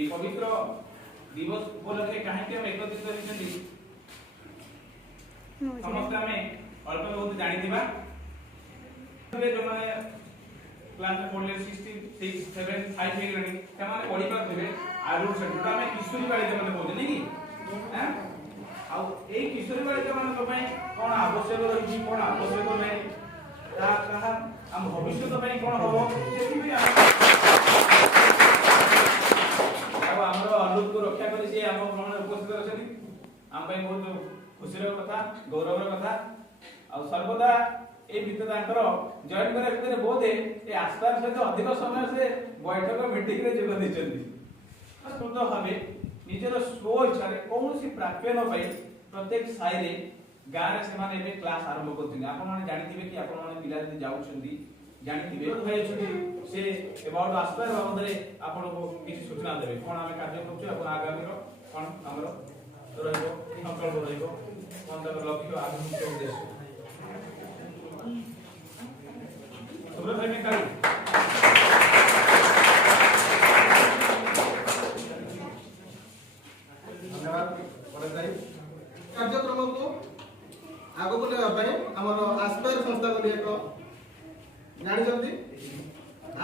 এই পবিত্র দিবস উপলক্ষে কাহিঁকি আমি একত্রিত হইଛନ୍ତି ସମସ୍ତେ ଆମେ ଅଳ୍ପ ବହୁତ ଜାଣିଥିବା ଯୋଉମାନେ କ୍ଲାସ ପଢିଲେ 66 7 5 ହେଇଗଲେଣି ସେମାନେ ପଢି ପାରୁଥିବେ ଆରୁ ସେଟା ଆମେ କିଶୋରୀ ବାଳିକା ମାନେ କହୁଛେ ନାଇଁ କି ଆଉ ଏଇ କିଶୋରୀ ବାଳିକା ମାନଙ୍କ ପାଇଁ କଣ ଆବଶ୍ୟକ ରହିଛି କଣ ଆବଶ୍ୟକ ନାହିଁ ତାହା ଆମ ଭବିଷ୍ୟତ ପାଇଁ କଣ ହବ ସେଥିପାଇଁ ଆଉ ଆମର ଅନୁକୁ ରକ୍ଷା କରି ସେ ଆମ ମନରେ ଉପସ୍ଥିତ ଅଛନ୍ତି ଆମ ପାଇଁ ବହୁତ खुशीर कथा गौरवर कथा आ सर्वदा ए भितर तांकर जॉइन करे भितर बहुत ए आस्था सहित अधिक समय से बैठक मीटिंग रे जोग दैछन्ती स्फूर्त भाबे निजर स्व इच्छा रे कोनोसी प्राप्य न पाई प्रत्येक साई रे गां रे से माने एबे क्लास आरंभ करथिन आपन माने जानिथिबे कि आपन माने पिला जदी जाउछन्ती जानिथिबे भाई छुटी से अबाउट आस्था बाबद रे आपन को किछि सूचना देबे कोन आमे कार्य करछु अपन आगामी रो कोन हमरो रहइबो संकल्प रहइबो कोन तक लक्ष्य आगामी के उद्देश्य सुब्रत भाई में काई धन्यवाद बड़े भाई कार्यक्रम को आगो को लेवा पय हमर आस्पायर संस्था को एक जानि जल्दी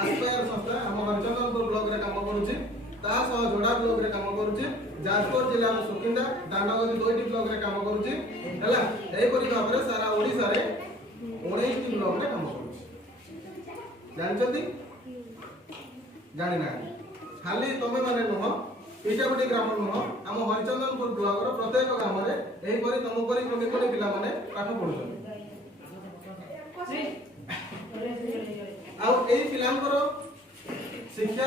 आस्पायर संस्था हम हरिचंदनपुर ब्लॉक रे काम करूची ता सह जोड़ा ब्लॉक रे काम करूची जाजपुर जिला में सुकिंदा दांडागोदी दुईटी ब्लॉक रे काम करूची हला एई परि भाबरे सारा ओडिसा रे 19 टी ब्लॉक रे काम करूची जानचती जानि ना खाली तमे माने नहो एटाबडी ग्राम नहो हम हरिचंदनपुर ब्लॉक रो प्रत्येक ग्राम रे एई परि तम परि कोनी पिला माने पाठ पढुछन आउ एई पिलांकर शिक्षा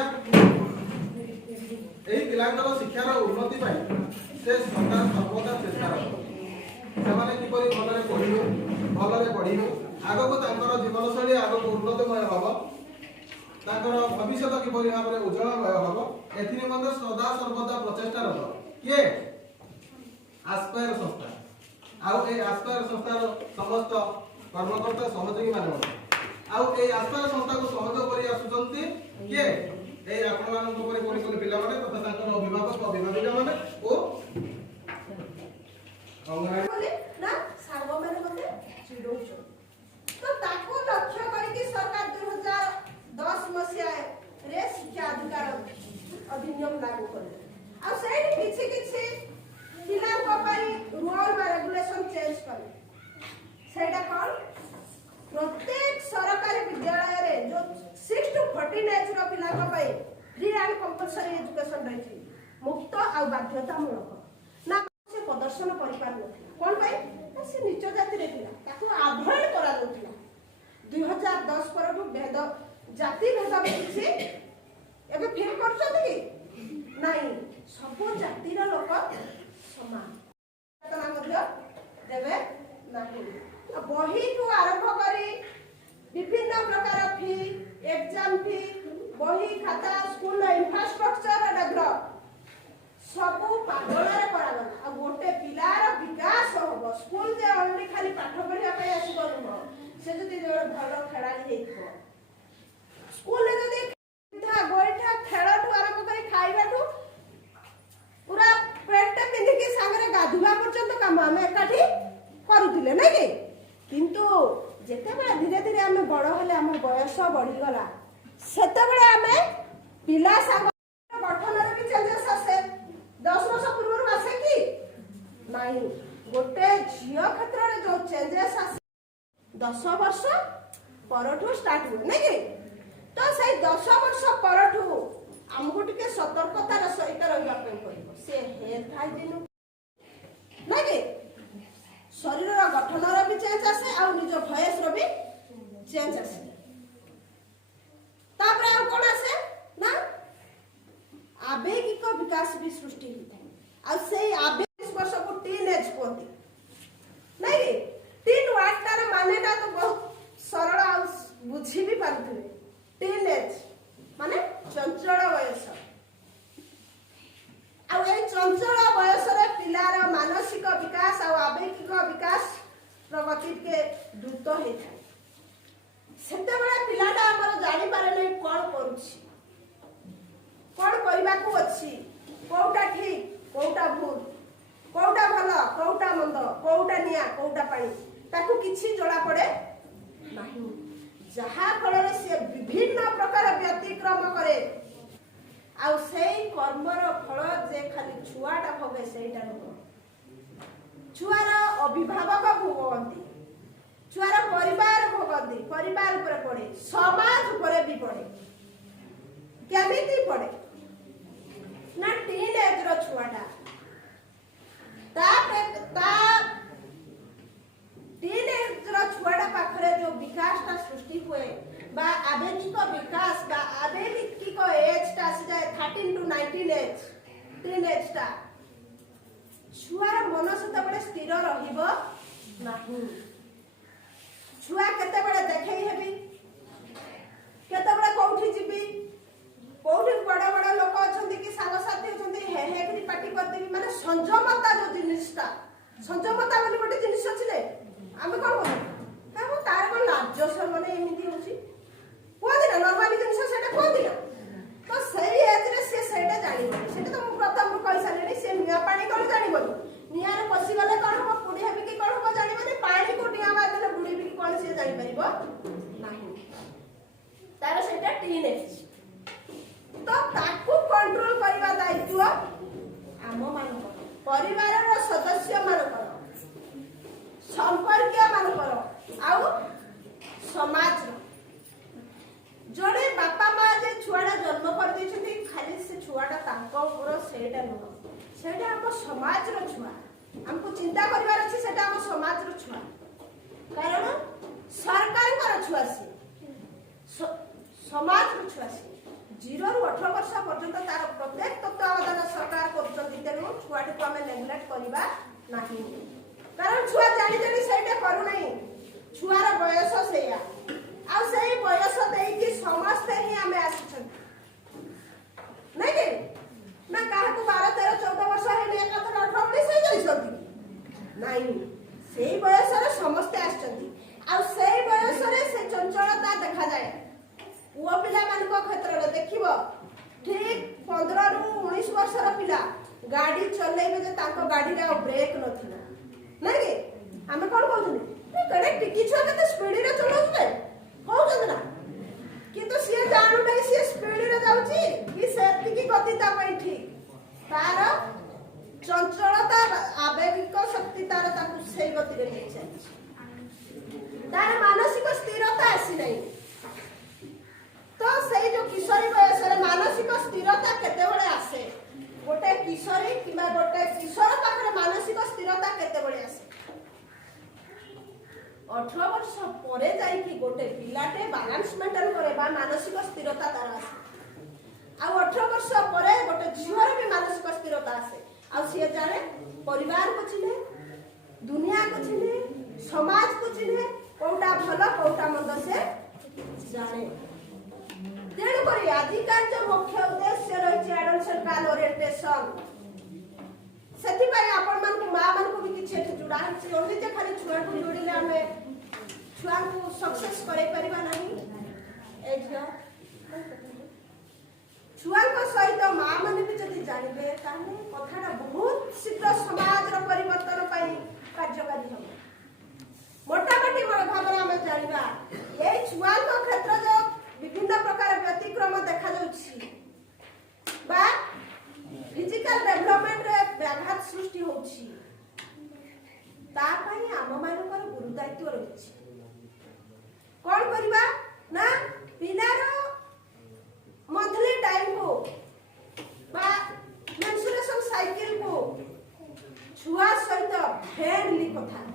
एई पिलांकर शिक्षार उन्नति पाई से सरकार सर्वदा चेष्टा करबो किपरि भलरे पढिबो आगको तांकर जीवनशैली आगको उन्नतमय हबो तांकर भविष्य किपरि भाबरे उज्जवलमय हबो एथि निमंते सदा सर्वदा प्रचेष्टा रह के आस्पायर संस्था आउ ए आस्पायर संस्थार समस्त कर्मकर्ता सहयोगी माने आउ ए आस्पायर संस्था को सहयोग करि आसुचंती के ए आपण मानन उपरे कोन पिला माने तथा तांकर अभिभावक अभिभाविका माने ओ बोले ना सार्व माने मते चिडौछ तो ताको लक्ष्य करी कि सरकार 2010 मसिया रे शिक्षा अधिकार अधिनियम लागू करे आ सेही किछि पिला को पई रूल बा रेगुलेशन चेंज करे सेटा कोन प्रत्येक सरकारी विद्यालय रे जो 6 to 14 एज रो पिला को पई फ्री एंड कंपलसरी एजुकेशन रहिछि मुक्त आ बाध्यतामूलक ना से प्रदर्शन करि पार नथिला कोन पई से नीच जाति रे थिला ताको अवॉइड करा दउथिला 2010 परठु भेद जाति भेद किछि एबे फील करछथि कि नाही सब जाति रो लोक समान तना मध्य देबे नाही बही ठू आरंभ करी विभिन्न प्रकार फी एग्जाम फी बही खाता स्कूल इंफ्रास्ट्रक्चर डेवलप सब पागलरे करागला आ गोटे पिलार विकास होबो स्कूल जे ओनली खाली पाठ पढ़िया पे आसीबो न से जति भलो खेलाड़ी हेइथो स्कूल ले जति था गोइठा खेल ठू आरंभ करी खाइबा ठू पूरा पेट पिंधि के संगरे गाधुवा पर्यंत काम हमें एकाठी करूथिले नै कि किंतु जेते बेला धीरे धीरे हमें बड़ होले हमर बयस बढ़ी गला सेते बेला हमें पिला संग गठन रे भी चेंजेस आसे 10 वर्ष पूर्व आसे कि नाही गोटे जियो क्षेत्र रे जो चेंजेस आसे 10 वर्ष परठू स्टार्ट हो नै कि तो सही 10 वर्ष परठू हमको टिके सतर्कतार सहित रहिबा पड़िबो से हेल्थ हाइजीन नै कि शरीर गठन भी चेंज आसे आ निज भयस भी चेंज आसे तापरे आ कोन आसे ना आवेगिक विकास भी सृष्टि होता है आ से आवेगिक वर्ष को टीनेज कहते नहीं टीन वर्ड तार मानेटा तो बहुत सरल आ बुझी भी पारथले टीनेज माने चंचल वयस आ ए चंचल वयस रे पिलार मानसिक विकास आ आवेगिक विकास प्रगति के द्रुत होता है सेते बेला पिलाटा हमर जानि पारे नै कोन करूछि कौन करबाकू अच्छी कोटा ठीक कोटा भूल कोटा भल कोटा मंद कोटा निया कोटा पानी ताकू किछि जड़ा पड़े नहीं जहा फल से विभिन्न प्रकार व्यतिक्रम करे आउ सेई कर्मर फल जे खाली छुआटा भोगे सेटा नुह छुआर अभिभावक भोगवंती छुआर परिवार भोगवंती परिवार ऊपर पड़े समाज ऊपर भी पड़े केमिति पड़े ना टीन एज रो छुआटा ता टीन एज रो छुआटा पाखरे जो विकासटा सृष्टि हुए बा आवेगिक विकास बा आवेगिक एज टा से जाए 13 to 19 एज टीन एज टा छुआर मन सतबेले स्थिर रहिबो नाही छुआ केतेबेले देखै हेबी केतेबेले कोठी जिबी कोठी बड़ बड़ लोक अछंती कि सांग साथी अछंती हे हे करी पार्टी कर देबी माने संयमता जो जिनिसटा संयमता बोली गोटे जिनिस अछि ने आमे कोन बोलू हा मो तार कोन लाज सर माने एमिति होछि कोन दिन नॉर्मल जिनिस सेटा कोन दिन तो सही एज रे से सेटा जानि सेटा तो प्रथम कहि सारे से निया पानी कोन जानि बोलू निया रे पसी गले कोन हो पुडी हेबी कि कोन हो जानि माने पानी को निया मारले बुडी भी कोन से जानि परिबो नाही तार सेटा टीन एज तो ताकू कंट्रोल करबा दायित्व आम मान परिवार रो सदस्य मान संपर्क मान आउ समाज जोड़े बापा माँ जे छुआटा जन्म कर देछथि खाली से छुआटा तांको ऊपर सेटा नुह सेटा हम समाज रो छुआ हमको चिंता करबार अछि सेटा हम समाज रो छुआ कारण सरकार कर छुआ से समाज रो छुआ से 0 ରୁ 18 वर्ष पर्यंत तार प्रत्येक तत्वावधान सरकार करछथि तेनु छुआटी को हमें नेग्लेक्ट करबा नाही कारण छुआ जानि जानि सेटा करू नाही छुआर बयस सेया आ सेही बयस देई कि समस्त ही हमें आछन नहीं के ना काहा को 12 13 14 वर्ष हे ने का 18 19 हे जाइछथि नाही सेही बयस रे समस्त आछथि आ सेही बयस रे से चंचलता देखा जाए पुओ पिला मानको क्षेत्र रे देखिबो ठीक 15 रु 19 वर्ष र पिला गाड़ी चलेबे जे ताको गाड़ी रे ब्रेक नथिला नहीं के हमें कोन कहउनी कड़े टिकी छ कते स्पीड रे चलाउछे कहउछन ना किंतु सिए जानू नहीं सिए स्पीड रे जाउची कि सेफ्टी की गति ता पई ठीक तार चंचलता आवेगिक शक्ति तार ताकू सेई गति रे नहीं छै तार मानसिक स्थिरता आसी नहीं तो सेई जो किशोरी बयस रे मानसिक स्थिरता केते बळे आसे गोटे किशोरी किबा गोटे किशोर पाखरे मानसिक स्थिरता केते बळे आसे 18 वर्ष परे जाई कि गोटे पिलाटे बैलेंस मेंटेन करे बा मानसिक स्थिरता तार आसे आ 18 वर्ष परे गोटे झियर भी मानसिक स्थिरता आसे आ सिए जाने परिवार को चिन्हे दुनिया को चिन्हे समाज को चिन्हे कोटा भलो कोटा मंद से जाने तेणु करी आजिकार जो मुख्य उद्देश्य रही एडोलसेंट ओरिएंटेशन सेति पय आपण मन को मां मन को भी किछ जुड़ा है ओनली जे खाली छुआ को जोड़िले हमें छुआ को सक्सेस करे परिबा नहीं एजियो छुआ को सहित मां मन भी जति जानिबे ताने कथाटा बहुत शीघ्र समाज रो परिवर्तन पई कार्यकारी हो मोटामोटी भाव में जानिबा ए छुआ को क्षेत्र जो विभिन्न प्रकार व्यतिक्रम देखा जाउछि बा फिजिकल डेवलपमेंट रे व्याघात सृष्टि होछि ता पई आम मानकर गुरु दायित्व रहिछि कोन करबा ना पिलार मंथली टाइम को बा मेंसुरेशन साइकिल को छुआ सहित फ्रेंडली कथा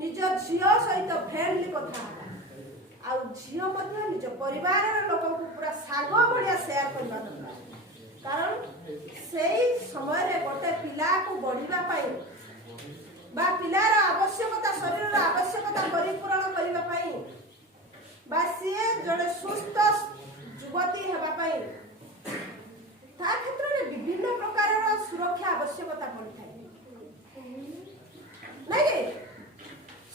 निज झियो सहित फ्रेंडली कथा आ झियो मध्य निज परिवार लोक को पूरा सागो बढ़िया शेयर करबा दरकार कारण सेई समय रे गोटे पिला को बढ़िबा पाई बा पिलार आवश्यकता शरीर रो आवश्यकता परिपूर्ण करबा पाई बा सिए जड़े सुस्थ युवती हेबा पाई ता क्षेत्र रे विभिन्न प्रकार रो सुरक्षा आवश्यकता पड़थाय नहीं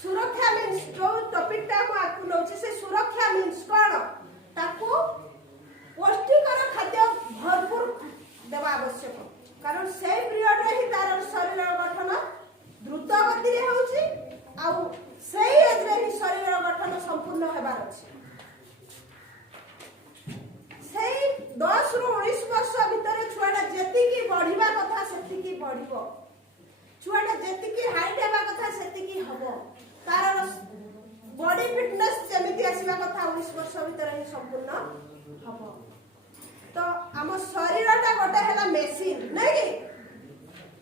सुरक्षा मीन्स जो टॉपिक टा को आकु नउछि से सुरक्षा मीन्स कोन ताकू पौष्टिकर खाद्य भरपूर तार बॉडी फिटनेस जमिति आसीबा कथा 19 वर्ष भीतर ही संपूर्ण हबो। तो हम शरीरटा गोटे हैला मेसिन नै कि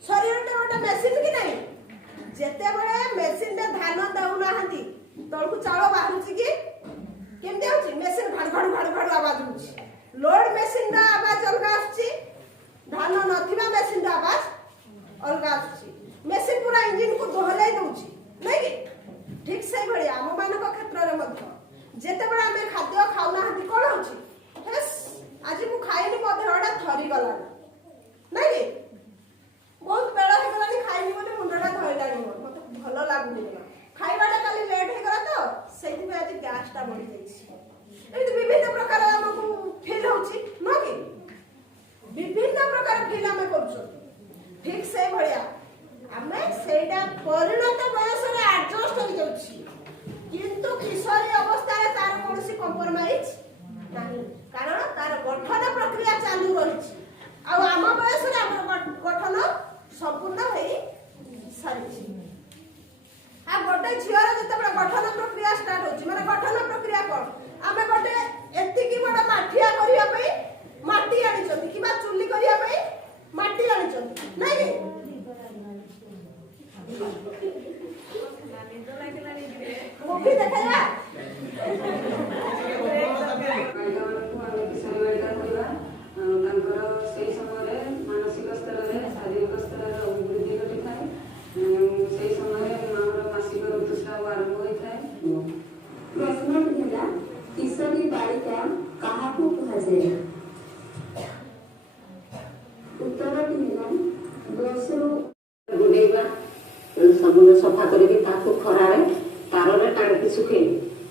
शरीरटा गोटे मेसिन कि नै जेते बळे मेसिन रे धान दउना हंती तळकु चाळो बाहुची कि केमते होची मेसिन घड़ घड़ घड़ घड़ आवाज होची लोड मेसिन रा आवाज अलगा आछी धान नथिबा मेसिन रा आवाज अलगा आछी मेसिन पूरा इंजन को दोहलाई दउची नै कि ठीक से भଳି ଆମ ମାନଙ୍କ କ୍ଷେତ୍ରରେ ମଧ୍ୟ ଯେତେବେଳେ ଆମେ ଖାଦ୍ୟ ଖାଉନାହାନ୍ତି କ'ଣ ହଉଛି ହେସ୍ ଆଜି ମୁଁ ଖାଇନି ମୋ ଦେହଟା ଥରି ଗଲାଣି ନାଇଁ କି ବହୁତ ବେଳ ହେଇଗଲାଣି ଖାଇନି ବୋଲି ମୁଣ୍ଡଟା ଧଇଲାଣି ମୋର ମତେ ଭଲ ଲାଗୁନି ଖାଇବାଟା କାଲି ଲେଟ୍ ହେଇଗଲା ତ ସେଇଥିପାଇଁ ଆଜି ଗ୍ୟାସଟା ବଢି ଯାଇଛି ଏମିତି ବିଭିନ୍ନ ପ୍ରକାର ଆମକୁ ଫିଲ୍ ହଉଛି ନୁହଁ କି ବିଭିନ୍ନ ପ୍ରକାର ଫିଲ୍ ଆମେ କରୁଛୁ ଠିକ୍ ସେ ଭଳିଆ ଆମେ ସେଇଟା ପରିଣତ ବୟସରେ ଆଡଜଷ୍ଟ ହେଇଯାଉଛି କିନ୍ତୁ କିଶୋରୀ ଅବସ୍ଥାରେ ତାର କୌଣସି କମ୍ପ୍ରମାଇଜ ନାହିଁ କାରଣ ତାର ଗଠନ ପ୍ରକ୍ରିୟା ଚାଲୁ ରହିଛି ଆଉ ଆମ ବୟସରେ ଆମର ଗଠନ ସମ୍ପୂର୍ଣ୍ଣ ହେଇ ସାରିଛି ଆଉ ଗୋଟେ ଝିଅର ଯେତେବେଳେ ଗଠନ ପ୍ରକ୍ରିୟା ଷ୍ଟାର୍ଟ ହେଉଛି ମାନେ ଗଠନ ପ୍ରକ୍ରିୟା କ'ଣ ଆମେ ଗୋଟେ ଏତିକି ବଡ଼ ମାଠିଆ କରିବା ପାଇଁ ମାଟି ଆଣିଛନ୍ତି କିମ୍ବା ଚୁଲି କରିବା ପାଇଁ ମାଟି ଆଣିଛନ୍ତି ନାଇଁ କି मुभी देखाया से समय मानसिक स्तर में शारीरिक स्तर वृद्धि घटी थाए से समय मासिक ऋतुस्राव आरंभ होता है। प्रश्न है किशोरी बालिका क्या कहुए उत्तर गुडेवा सबुन सफा करके खरारे तारे टाणी सुखे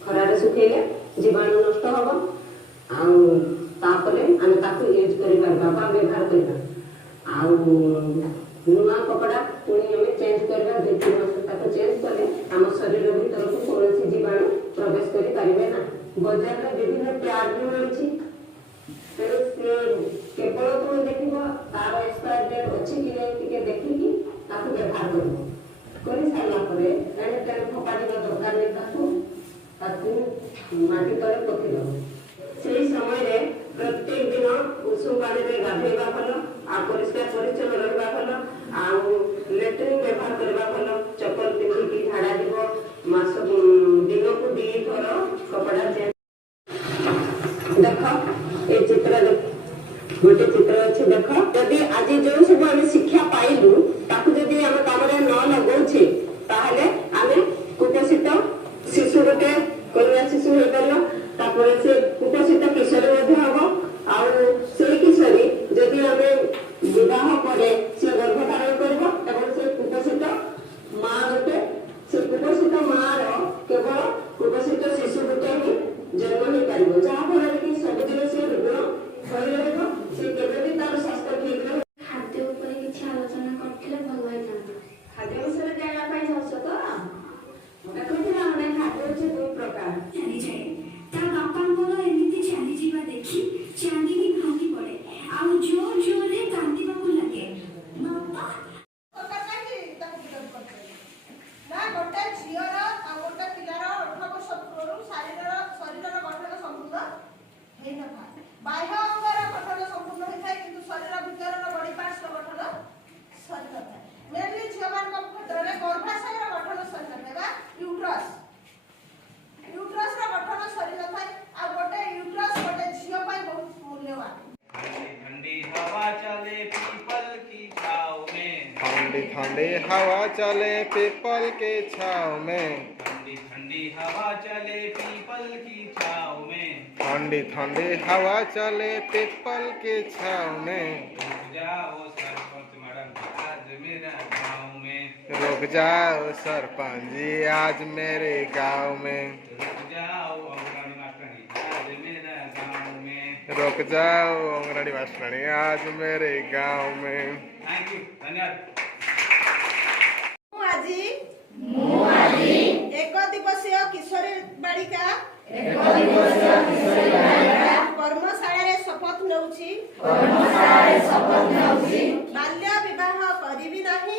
खरारे सुखेले जीवाणु नष्ट हम आपर आम यूज कर व्यवहार करवा नुआ कपड़ा पुणी आम चेंज करवा 2-3 मास चेंज कले आम शरीर भीतर को कौन जीवाणु प्रवेश करें ना बजार में विभिन्न प्याड भी मिलूँ केवल तुम देख तार एक्सपायर डेट अच्छी कि नहीं देखिकी व्यवहार कर सारापर फपाड़ी दरकार नहीं माटी तले पकेद से समय प्रत्येक दिन उषुम पानी गाधेवा भल परिष्कार परिच्छन्न रहा भल लेट्रिन व्यवहार करवा भल चप्पल पिंधिकी झाड़ा जीव मास दिन को 2 थर कपड़ा चेंज देख ये चित्र गोटे चित्र अच्छे देख जदि आज जो सब आम शिक्षा पाइलु ताकू जदि आम काम न लगौछे ताहले आमे कुपोषित शिशु गोटे कन्या शिशु हो पार से कुपोषित किशोरी हम से किशोरी जदि आम विवाह पर से गर्भधारण कर कुपोषित माँ गोटे से कुपोषित माँ केवल कुपोषित शिशु गोटे ही जन्म हो पार जहाँफल कि सबुदिन से ऋण से केवे तार स्वास्थ्य ठीक रहे खाद्य उपरे किछि आलोचना करथिले भल होइता खाद्य विषय जाना चाहछ तो देखो हमने खाद्य होचे 2 प्रकार जानी जाए ता बापांकर एमिति चाली जीवा देखि चांदीनी भांगी पड़े आ जोर जोर रे कांदीबा को लागे बापा ना गोटे झियर आ गोटे पिलार 18 वर्ष पूर्व शरीर गठन संपूर्ण हेई न था बाह्य अंगर गठन संपूर्ण होता है किंतु शरीर भीतर बॉडी पार्ट्स गठन सरी न था मेनली झियमान क्षेत्र में गर्भाशय गठन सरी न था यूट्रस रा गठन सरी न था आ गोटे यूट्रस गोटे झियो पाई बहुत मूल्यवान ठंडी हवा चले पीपल की छांव में ठंडी ठंडी हवा चले पीपल के छाँव में ठंडी ठंडी हवा चले पीपल की छांव में ठंडी ठंडी हवा चले पीपल के छाँव में रुक जाओ सरपंच जी आज मेरे गांव में रुक जाओ सरपंच जी आज मेरे गाँव में रुक जाओ रुक जाओ अंगनवाड़ी मास्टरानी आज मेरा गांव में अंगनवाड़ी मास्टरानी आज मेरे गाँव में। थैंक यू धन्यवाद। आज एक दिवसीय किशोरी बालिका कर्मशाला शपथ नौछि बाल्य विवाह करिबि नाही